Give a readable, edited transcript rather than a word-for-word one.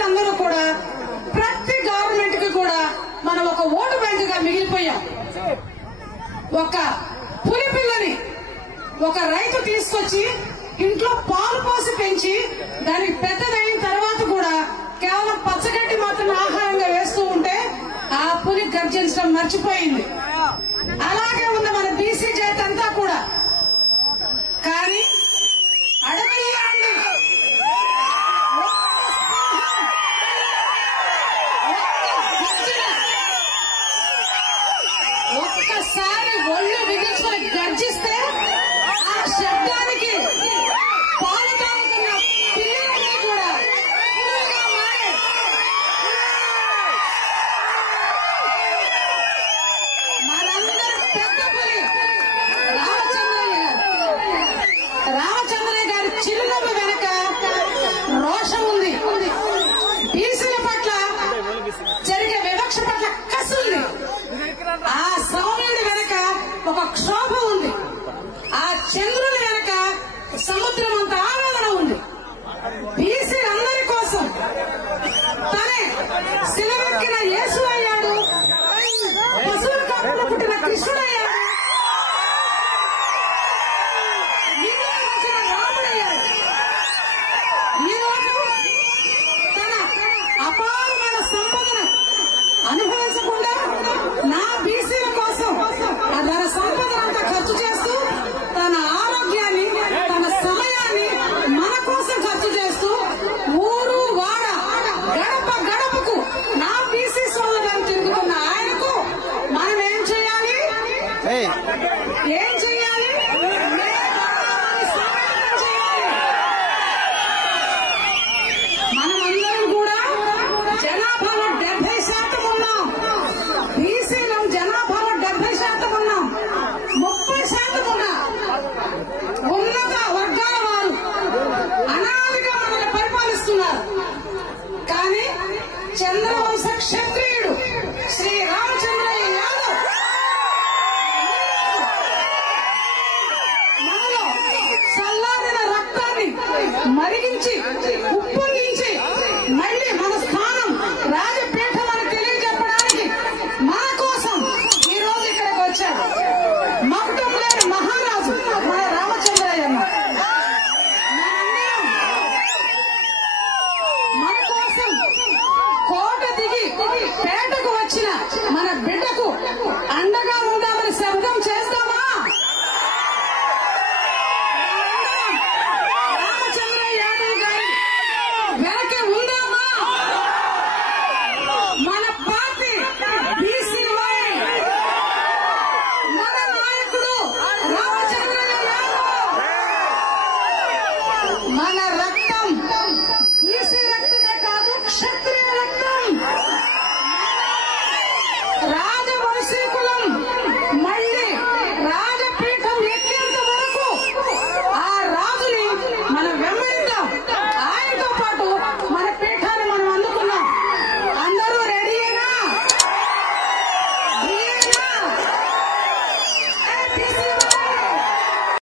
బీసీలందరూ కూడా ప్రతి గవర్నమెంట్ కి కూడా మనం ఒక ఓటు బ్యాంక్ గా మిగిలిపోయాం. ఒక పులి పిల్లని ఒక రైతు తీసుకొచ్చి ఇంట్లో పాలు పోసి పెంచి దానికి పెద్దదైన తర్వాత కూడా కేవలం పచ్చగడ్డి మాత్రం ఆహారంగా వేస్తూ ఉంటే ఆ పులి గర్జించడం మర్చిపోయింది. అలాగే ఉంది మన బీసీ జాతి అంతా కూడా. కానీ అడవిలో ఒక్కసారి ఒళ్ళు బిగించుకొని గర్జిస్తే ఆ శబ్దానికి పాలు తాగుతున్న పిల్లలన్నీ కూడా పులులుగా మారే మనందరి పెద్ద పులి రామచంద్రయ్య గారి చిరునవ్వు వెనక రోషం ఉంది. బీసీల పట్ల జరిగే వివక్ష పట్ల కసి ఉంది. ఆ సౌమ్యుడి వెనక ఒక క్షోభ ఉంది. ఆ చంద్రుని వెనక సముద్రం అంత ఆవేదన ఉంది. బీసీలందరి కోసం తనే శిలవెక్కిన యేసు అయ్యాడు, పశువుల కడుపున పుట్టిన కృష్ణుడయ్యాడు, రాముడయ్యాడు. ఈరోజు తన అపారమైన సంపదను అనుభవించకుండా నా బీసీల కోసం తన సంపద అంతా ఖర్చు చేస్తూ తన ఆరోగ్యాన్ని తన సమయాన్ని మన కోసం ఖర్చు చేస్తూ ఊరు వాడ గడప గడపకు నా బీసీ సోదరులను తిరుగుతున్న ఆయనకు మనం ఏం చేయాలి? ఏం చేయాలి? మనమందరం కూడా జనాభాలో 70% ఉన్నాం. బీసీలో జనాభాలో 70% ఉన్నాం. 30% ఉన్నా ఉన్నత వర్గాల వారు అనాదిగా మనల్ని పరిపాలిస్తున్నారు. కానీ చంద్రవంశ క్షత్రియుడు శ్రీ రామచంద్రయ్య యాదవ్ మనలో చల్లారిన రక్తాన్ని మరిగించి ఉప్పొంగించి మళ్ళీ మన స్థానం రాజపీఠం అని తెలియజెప్పడానికి మన కోసం ఈ రోజు ఇక్కడికి వచ్చాడు. మకుటం లేని మహారాజు మన రామచంద్రయ్య. మన కోసం కోట దిగి పేటకు వచ్చిన మన బిడ్డకు అండగా ఉందామని శబ్దం చేస్తామా? రామచంద్రయ్య యాదవ్ గారి వెనకే ఉందామా? మన పార్టీ బీసీవై, మన నాయకుడు రామచంద్రయ్య యాదవ్, మన